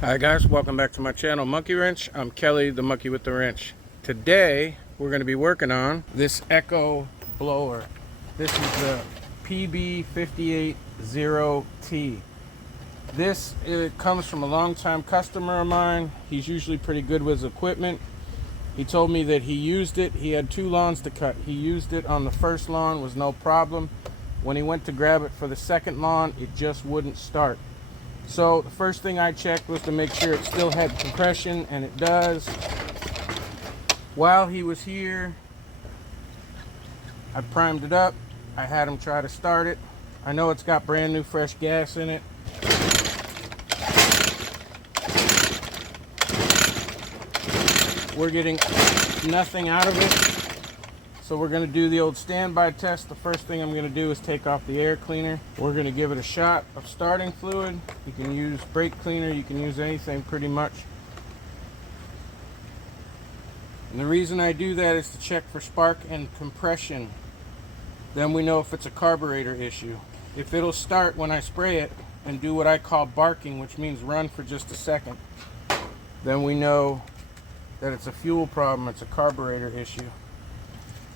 Hi guys, welcome back to my channel, Monkey Wrench. I'm Kelly, the monkey with the wrench. Today we're going to be working on this Echo blower. This is the PB580T. This comes from a long-time customer of mine. He's usually pretty good with his equipment. He told me that he used it. He had 2 lawns to cut. He used it on the first lawn, was no problem. When he went to grab it for the second lawn, it just wouldn't start. So the first thing I checked was to make sure it still had compression, and it does. While he was here, I primed it up. I had him try to start it. I know it's got brand new fresh gas in it. We're getting nothing out of it. So we're going to do the old standby test. The first thing I'm going to do is take off the air cleaner. We're going to give it a shot of starting fluid. You can use brake cleaner, you can use anything pretty much. And the reason I do that is to check for spark and compression. Then we know if it's a carburetor issue. If it'll start when I spray it and do what I call barking, which means run for just a second, then we know that it's a fuel problem, it's a carburetor issue.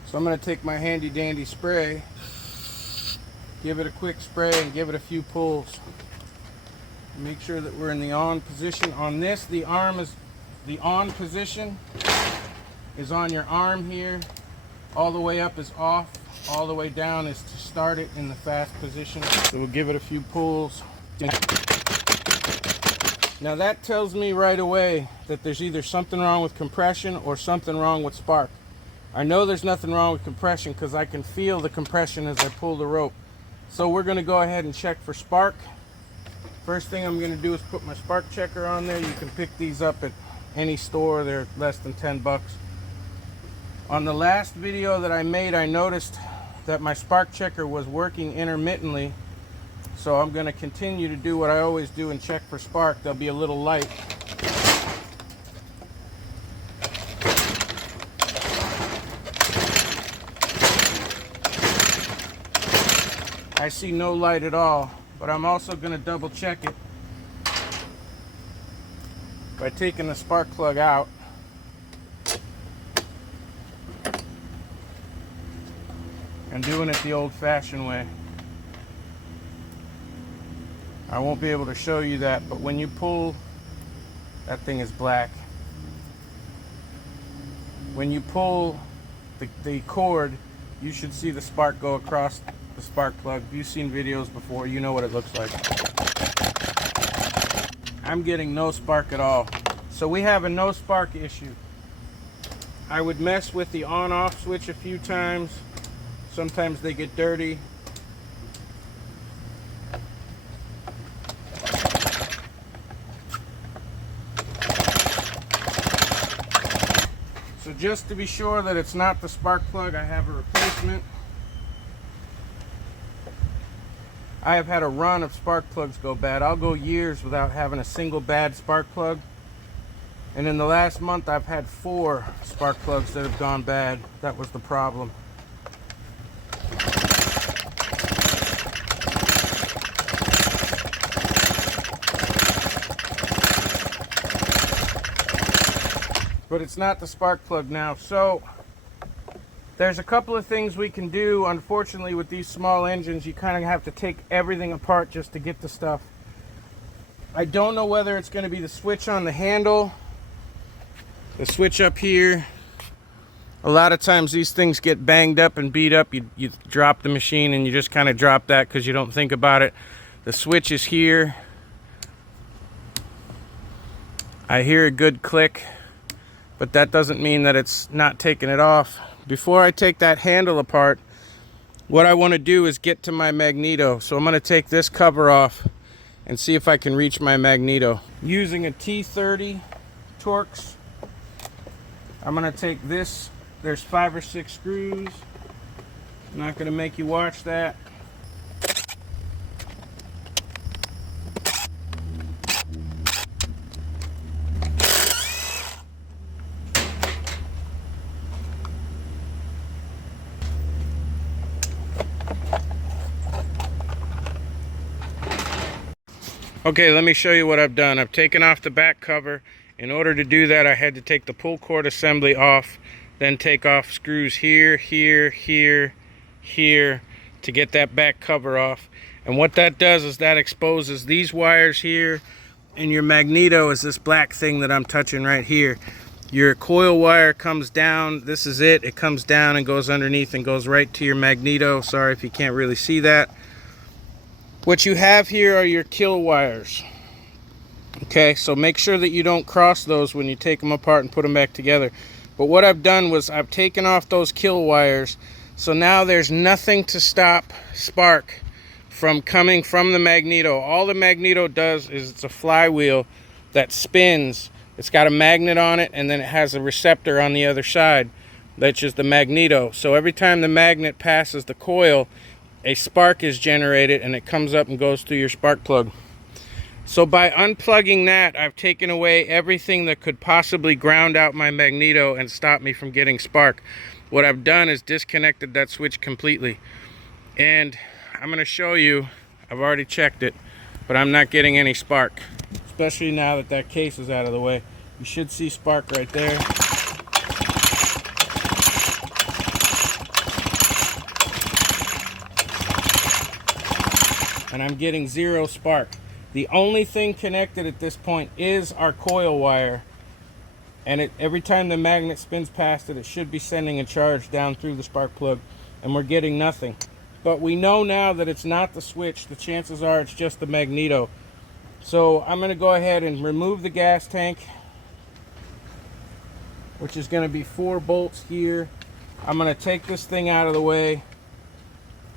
So I'm going to take my handy dandy spray, give it a quick spray and give it a few pulls. Make sure that we're in the on position. On this, the on position is on your arm here. All the way up is off. All the way down is to start it in the fast position. So we'll give it a few pulls. Now that tells me right away that there's either something wrong with compression or something wrong with spark. I know there's nothing wrong with compression because I can feel the compression as I pull the rope. So we're going to go ahead and check for spark. First thing I'm going to do is put my spark checker on there. You can pick these up at any store. They're less than 10 bucks. On the last video that I made, I noticed that my spark checker was working intermittently. So I'm going to continue to do what I always do and check for spark. There'll be a little light. I see no light at all, but I'm also going to double check it by taking the spark plug out. And doing it the old-fashioned way. I won't be able to show you that, but when you pull, that thing is black. When you pull the cord, you should see the spark go across the spark plug. If you've seen videos before, you know what it looks like. I'm getting no spark at all. So we have a no spark issue. I would mess with the on-off switch a few times. Sometimes they get dirty. So just to be sure that it's not the spark plug, I have a replacement. I have had a run of spark plugs go bad. I'll go years without having a single bad spark plug. And in the last month, I've had 4 spark plugs that have gone bad. That was the problem. But it's not the spark plug now. So there's a couple of things we can do. Unfortunately, with these small engines, you kind of have to take everything apart just to get the stuff. I don't know whether it's going to be the switch on the handle, the switch up here. A lot of times these things get banged up and beat up. You drop the machine and you just kind of drop that because you don't think about it. The switch is here. I hear a good click, but that doesn't mean that it's not taking it off. Before I take that handle apart, what I want to do is get to my magneto. So I'm going to take this cover off and see if I can reach my magneto. Using a T30 Torx, I'm going to take this. There's 5 or 6 screws. I'm not going to make you watch that. Okay, let me show you what I've done. I've taken off the back cover. In order to do that, I had to take the pull cord assembly off, then take off screws here, here, here, here to get that back cover off. And what that does is that exposes these wires here, and your magneto is this black thing that I'm touching right here. Your coil wire comes down. This is it. It comes down and goes underneath and goes right to your magneto. Sorry if you can't really see that. What you have here are your kill wires. Okay, so make sure that you don't cross those when you take them apart and put them back together. But what I've done was I've taken off those kill wires, so now there's nothing to stop spark from coming from the magneto. All the magneto does is it's a flywheel that spins. It's got a magnet on it, and then it has a receptor on the other side, which is the magneto. So every time the magnet passes the coil, a spark is generated and it comes up and goes through your spark plug. So by unplugging that, I've taken away everything that could possibly ground out my magneto and stop me from getting spark. What I've done is disconnected that switch completely. And I'm going to show you, I've already checked it, but I'm not getting any spark. Especially now that that case is out of the way. You should see spark right there. And I'm getting zero spark. The only thing connected at this point is our coil wire, and every time the magnet spins past it, it should be sending a charge down through the spark plug, and we're getting nothing. But we know now that it's not the switch. The chances are it's just the magneto. So I'm going to go ahead and remove the gas tank, which is going to be 4 bolts here. I'm going to take this thing out of the way,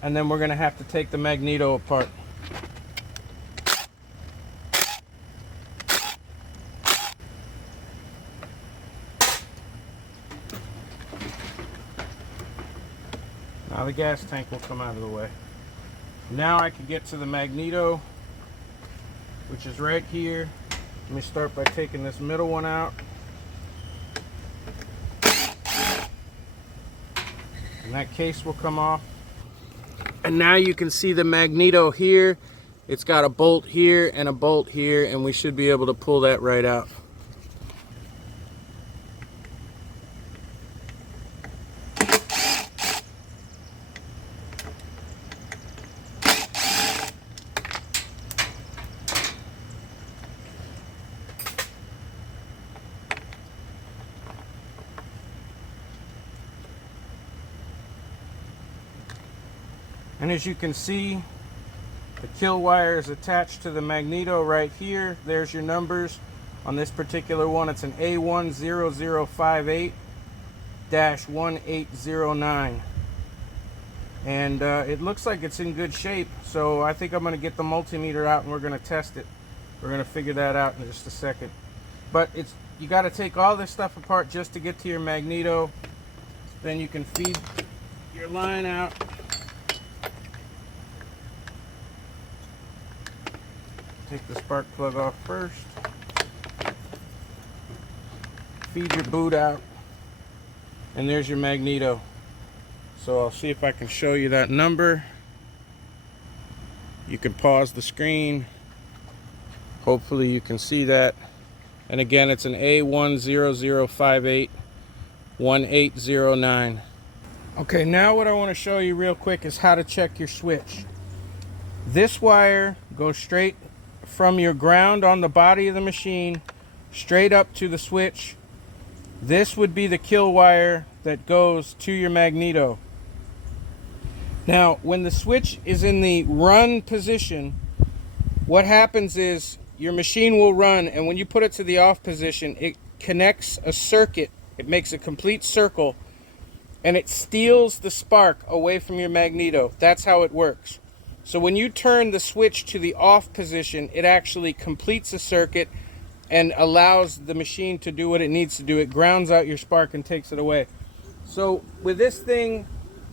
and then we're going to have to take the magneto apart. Now the gas tank will come out of the way. Now I can get to the magneto, which is right here. Let me start by taking this middle one out. And that case will come off. And now you can see the magneto here. It's got a bolt here and a bolt here, and we should be able to pull that right out. And as you can see, the kill wire is attached to the magneto right here. There's your numbers. On this particular one, it's an A10058-1809. And it looks like it's in good shape. So I think I'm going to get the multimeter out and we're going to test it. We're going to figure that out in just a second. But you got to take all this stuff apart just to get to your magneto. Then you can feed your line out. Take the spark plug off first. Feed your boot out. And there's your magneto. So I'll see if I can show you that number. You can pause the screen. Hopefully you can see that. And again, it's an A10058-1809. Okay, now what I want to show you real quick is how to check your switch. This wire goes straight from your ground on the body of the machine straight up to the switch. This would be the kill wire that goes to your magneto. Now, when the switch is in the run position, what happens is your machine will run, and when you put it to the off position, it connects a circuit. It makes a complete circle, and it steals the spark away from your magneto. That's how it works. So when you turn the switch to the off position, it actually completes a circuit and allows the machine to do what it needs to do. It grounds out your spark and takes it away. So with this thing,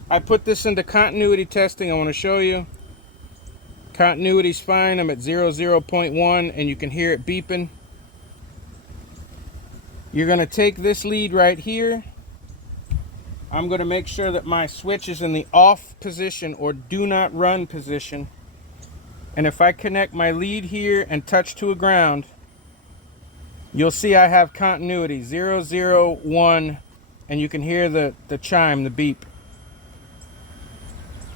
I put this into continuity testing. I want to show you. Continuity's fine. I'm at 0.1 and you can hear it beeping. You're going to take this lead right here. I'm going to make sure that my switch is in the off position or do not run position. And if I connect my lead here and touch to a ground, you'll see I have continuity, 0, 0, 1, and you can hear the chime, the beep.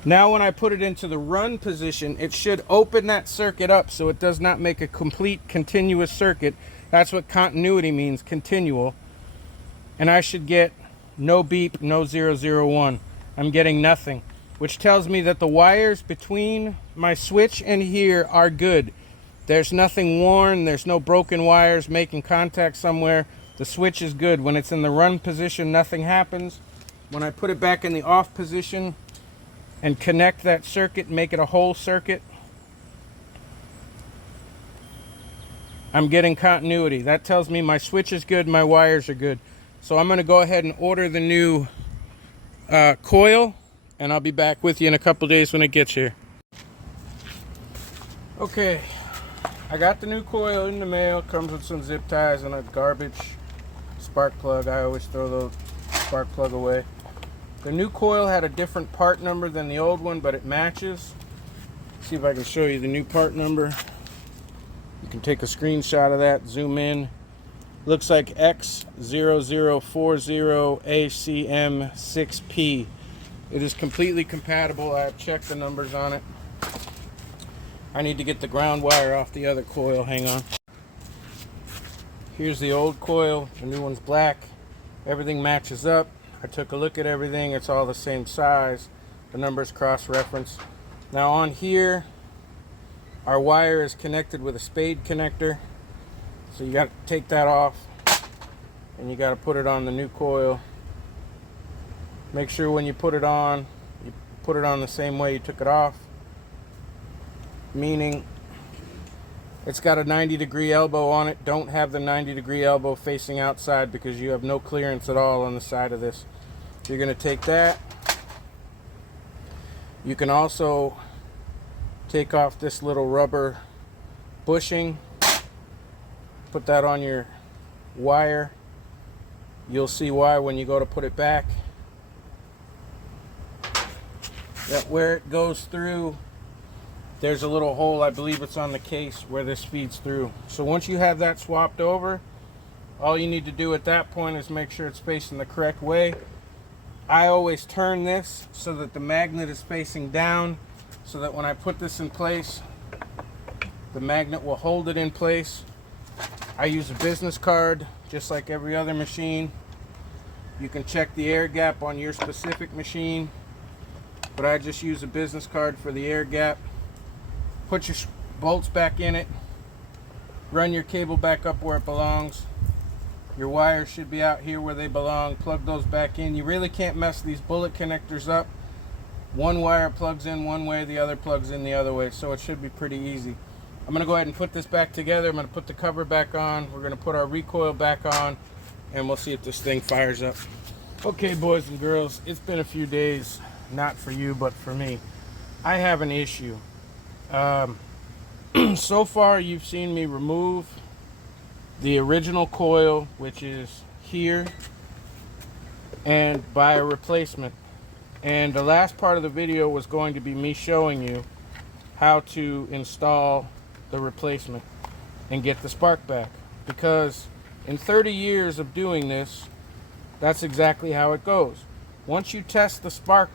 Now when I put it into the run position, it should open that circuit up so it does not make a complete continuous circuit. That's what continuity means, continual. And I should get no beep, no 0, 0, 1. I'm getting nothing, which tells me that the wires between my switch and here are good. There's nothing worn, there's no broken wires making contact somewhere. The switch is good. When it's in the run position, nothing happens. When I put it back in the off position and connect that circuit, make it a whole circuit, I'm getting continuity. That tells me my switch is good, my wires are good. So I'm going to go ahead and order the new coil, and I'll be back with you in a couple days when it gets here. Okay, I got the new coil in the mail. Comes with some zip ties and a garbage spark plug. I always throw the spark plug away. The new coil had a different part number than the old one, but it matches. See if I can show you the new part number. You can take a screenshot of that, zoom in. Looks like X0040ACM6P. It is completely compatible. I have checked the numbers on it. I need to get the ground wire off the other coil. Hang on. Here's the old coil. The new one's black. Everything matches up. I took a look at everything. It's all the same size. The numbers cross-reference. Now on here, our wire is connected with a spade connector. So you got to take that off and you got to put it on the new coil. Make sure when you put it on the same way you took it off. Meaning it's got a 90-degree elbow on it. Don't have the 90-degree elbow facing outside because you have no clearance at all on the side of this. So you're going to take that. You can also take off this little rubber bushing. Put that on your wire. You'll see why when you go to put it back. That where it goes through, there's a little hole, I believe it's on the case where this feeds through. So once you have that swapped over, all you need to do at that point is make sure it's facing the correct way. I always turn this so that the magnet is facing down, so that when I put this in place, the magnet will hold it in place. I use a business card, just like every other machine. You can check the air gap on your specific machine, but I just use a business card for the air gap. Put your bolts back in it. Run your cable back up where it belongs. Your wires should be out here where they belong. Plug those back in. You really can't mess these bullet connectors up. One wire plugs in one way, the other plugs in the other way, so it should be pretty easy. I'm going to go ahead and put this back together. I'm going to put the cover back on. We're going to put our recoil back on, and we'll see if this thing fires up. Okay, boys and girls, it's been a few days, not for you, but for me. I have an issue. So far, you've seen me remove the original coil, which is here, and buy a replacement. And the last part of the video was going to be me showing you how to install the replacement and get the spark back, because in 30 years of doing this, that's exactly how it goes. Once you test the spark,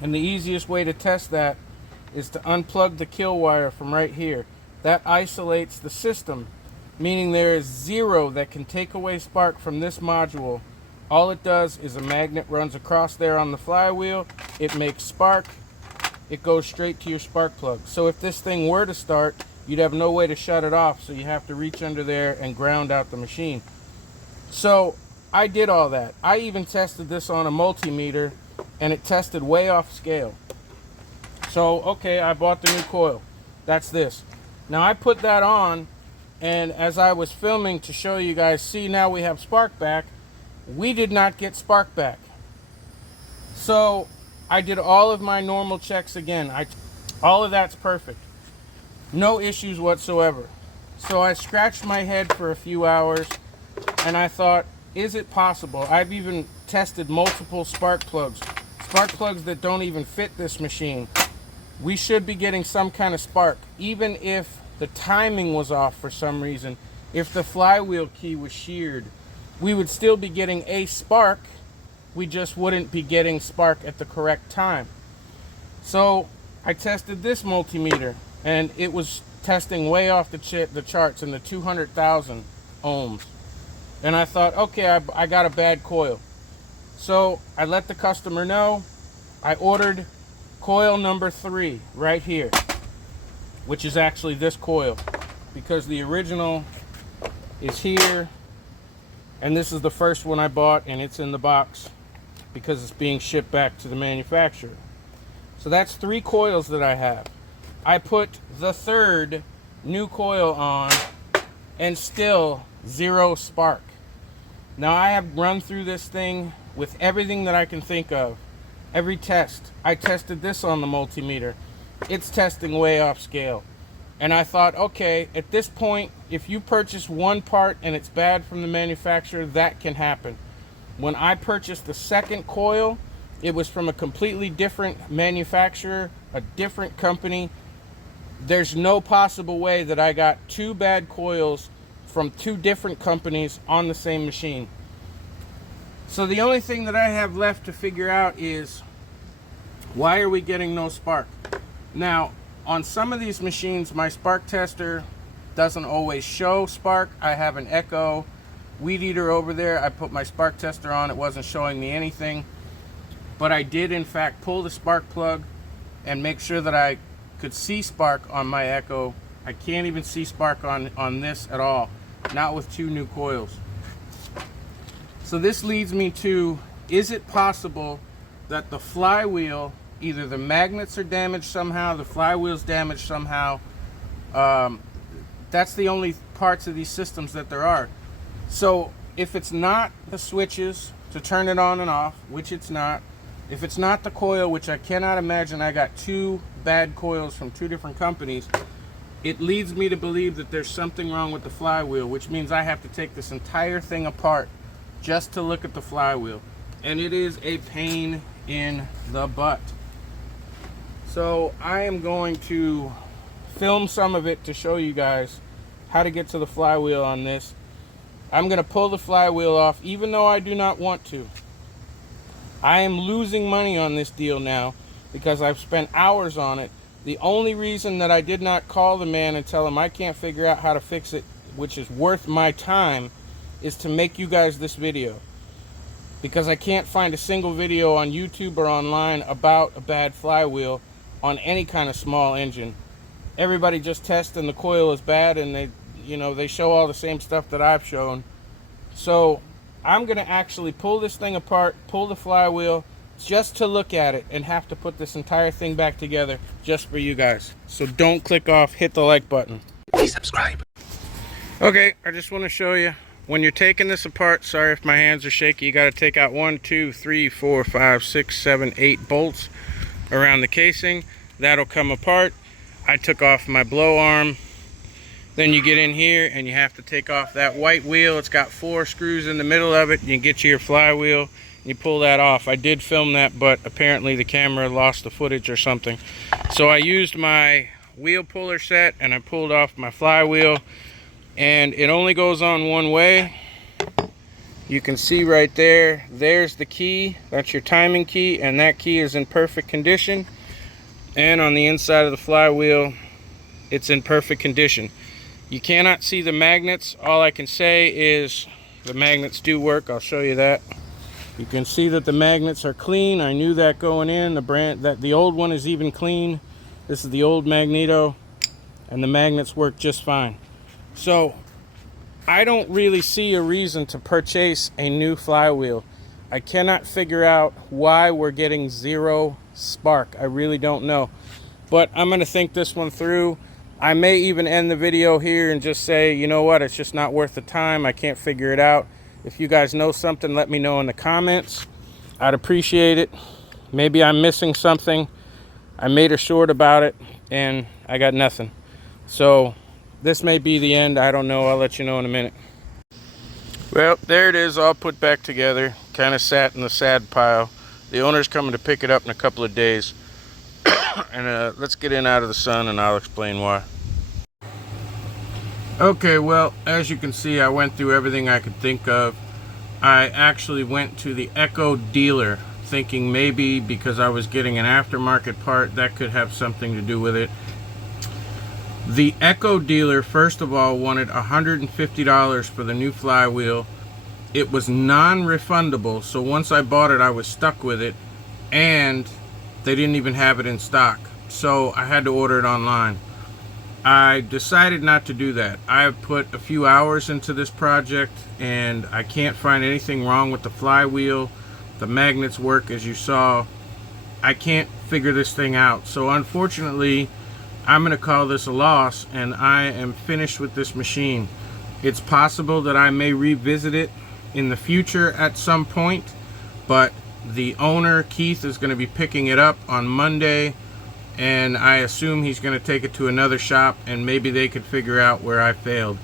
and the easiest way to test that is to unplug the kill wire from right here. That isolates the system, meaning there is zero that can take away spark from this module. All it does is a magnet runs across there on the flywheel, it makes spark, it goes straight to your spark plug. So if this thing were to start, you'd have no way to shut it off, so you have to reach under there and ground out the machine. So I did all that. I even tested this on a multimeter, and it tested way off scale. So okay, I bought the new coil. That's this. Now I put that on, and as I was filming to show you guys, see, now we have spark back. We did not get spark back. So I did all of my normal checks again. All of that's perfect. No issues whatsoever. So I scratched my head for a few hours, and I thought, is it possible? I've even tested multiple spark plugs that don't even fit this machine. we should be getting some kind of spark, even if the timing was off for some reason. If the flywheel key was sheared, we would still be getting a spark. We just wouldn't be getting spark at the correct time. So I tested this multimeter, and it was testing way off the charts in the 200,000 ohms. And I thought, okay, I got a bad coil. So I let the customer know. I ordered coil number 3 right here, which is actually this coil, because the original is here, and this is the first one I bought, and it's in the box because it's being shipped back to the manufacturer. So that's 3 coils that I have. I put the 3rd new coil on and still 0 spark. Now I have run through this thing with everything that I can think of. Every test. I tested this on the multimeter. It's testing way off scale. And I thought, okay, at this point, if you purchase one part and it's bad from the manufacturer, that can happen. When I purchased the 2nd coil, it was from a completely different manufacturer, a different company. There's no possible way that I got 2 bad coils from 2 different companies on the same machine. So the only thing that I have left to figure out is, why are we getting no spark? Now, on some of these machines, my spark tester doesn't always show spark. I have an Echo weed eater over there. I put my spark tester on, it wasn't showing me anything. But I did in fact pull the spark plug and make sure that I could see spark on my Echo. I can't even see spark on this at all, not with 2 new coils. So this leads me to, is it possible that the flywheel, either the magnets are damaged somehow, the flywheel's damaged somehow? That's the only parts of these systems that there are. So if it's not the switches to turn it on and off, which it's not, if it's not the coil, which I cannot imagine, I got 2 bad coils from 2 different companies, it leads me to believe that there's something wrong with the flywheel, which means I have to take this entire thing apart just to look at the flywheel. And it is a pain in the butt. So I am going to film some of it to show you guys how to get to the flywheel on this. I'm going to pull the flywheel off, even though I do not want to. I am losing money on this deal now because I've spent hours on it. The only reason that I did not call the man and tell him I can't figure out how to fix it, which is worth my time, is to make you guys this video. Because I can't find a single video on YouTube or online about a bad flywheel on any kind of small engine. Everybody just tests and the coil is bad, and they show all the same stuff that I've shown. So I'm going to actually pull this thing apart, pull the flywheel, just to look at it, and have to put this entire thing back together just for you guys. So don't click off, hit the like button. Please subscribe. Okay, I just want to show you, when you're taking this apart, sorry if my hands are shaky, you got to take out 1, 2, 3, 4, 5, 6, 7, 8 bolts around the casing. That'll come apart. I took off my blow arm. Then you get in here and you have to take off that white wheel. It's got 4 screws in the middle of it. You get your flywheel and you pull that off. I did film that, but apparently the camera lost the footage or something. So I used my wheel puller set and I pulled off my flywheel, and it only goes on one way. You can see right there, there's the key. That's your timing key, and that key is in perfect condition. And on the inside of the flywheel, it's in perfect condition. You cannot see the magnets. All I can say is the magnets do work. I'll show you that. You can see that the magnets are clean. I knew that going in. The old one is even clean. This is the old magneto, and the magnets work just fine. So I don't really see a reason to purchase a new flywheel. I cannot figure out why we're getting 0 spark. I really don't know. But I'm going to think this one through. I may even end the video here and just say, you know what, it's just not worth the time. I can't figure it out. If you guys know something, let me know in the comments. I'd appreciate it. Maybe I'm missing something. I made a short about it and I got nothing. So this may be the end. I don't know. I'll let you know in a minute. Well, there it is, all put back together. Kind of sat in the sad pile. The owner's coming to pick it up in a couple of days. And let's get in out of the sun and I'll explain why. Okay, well, as you can see, I went through everything I could think of. I actually went to the Echo dealer thinking maybe because I was getting an aftermarket part that could have something to do with it. The Echo dealer, first of all, wanted $150 for the new flywheel. It was non-refundable, so once I bought it, I was stuck with it, and they didn't even have it in stock, so I had to order it online. I decided not to do that. I have put a few hours into this project, and I can't find anything wrong with the flywheel. The magnets work, as you saw. I can't figure this thing out, so unfortunately, I'm going to call this a loss, and I am finished with this machine. It's possible that I may revisit it in the future at some point, but the owner, Keith, is going to be picking it up on Monday, and I assume he's going to take it to another shop, and maybe they could figure out where I failed.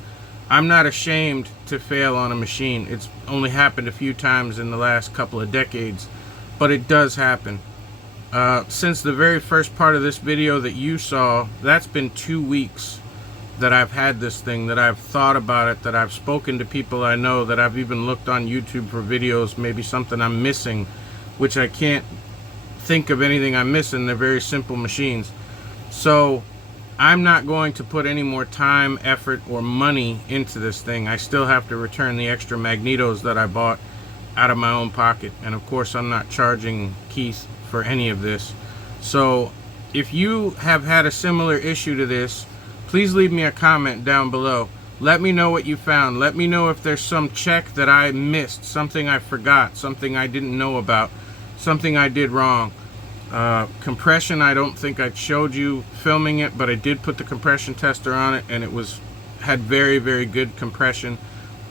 I'm not ashamed to fail on a machine. It's only happened a few times in the last couple of decades, but it does happen. Since the very first part of this video that you saw, that's been 2 weeks that I've had this thing, that I've thought about it, that I've spoken to people I know, that I've even looked on YouTube for videos, maybe something I'm missing, which I can't think of anything I'm missing. They're very simple machines. So I'm not going to put any more time, effort, or money into this thing. I still have to return the extra magnetos that I bought out of my own pocket, and of course I'm not charging Keith for any of this. So if you have had a similar issue to this, please leave me a comment down below. Let me know what you found. Let me know if there's some check that I missed, something I forgot, something I didn't know about, something I did wrong. Compression, I don't think I showed you filming it, but I did put the compression tester on it, and it had very, very good compression.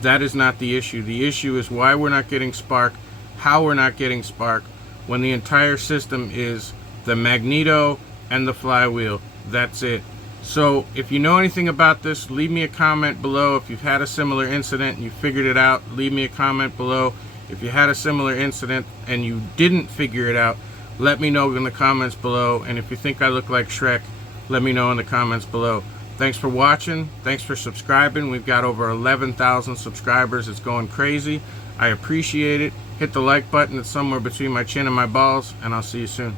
That is not the issue. The issue is why we're not getting spark, how we're not getting spark, when the entire system is the magneto and the flywheel. That's it. So if you know anything about this, leave me a comment below. If you've had a similar incident and you figured it out, leave me a comment below. If you had a similar incident and you didn't figure it out, let me know in the comments below. And if you think I look like Shrek, let me know in the comments below. Thanks for watching. Thanks for subscribing. We've got over 11,000 subscribers. It's going crazy. I appreciate it. Hit the like button. It's somewhere between my chin and my balls, and I'll see you soon.